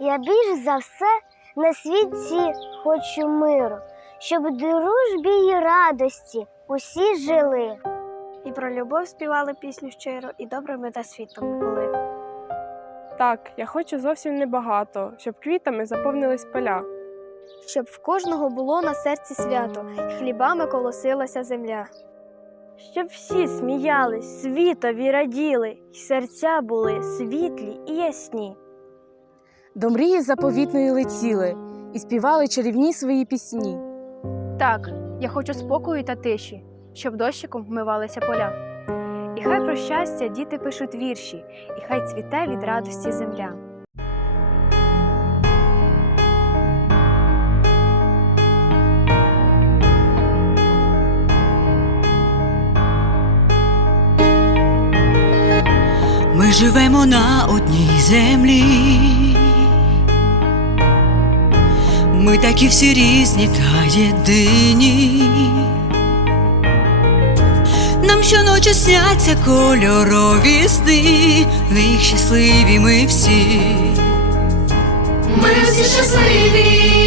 Я більш за все на світі хочу миру, щоб в дружбі й радості усі жили. І про любов співали пісню щиро, і добрими та світлими були. Так, я хочу зовсім небагато, щоб квітами заповнились поля. Щоб в кожного було на серці свято, і хлібами колосилася земля. Щоб всі сміялись, світові раділи, і серця були світлі і ясні. До мрії заповітної летіли і співали чарівні свої пісні. Так, я хочу спокою та тиші, щоб дощиком вмивалися поля. І хай про щастя діти пишуть вірші, і хай цвіте від радості земля. Ми живемо на одній землі. Ми такі всі різні та єдині. Нам щоночі сняться кольорові сни, в них щасливі ми всі. Ми всі щасливі.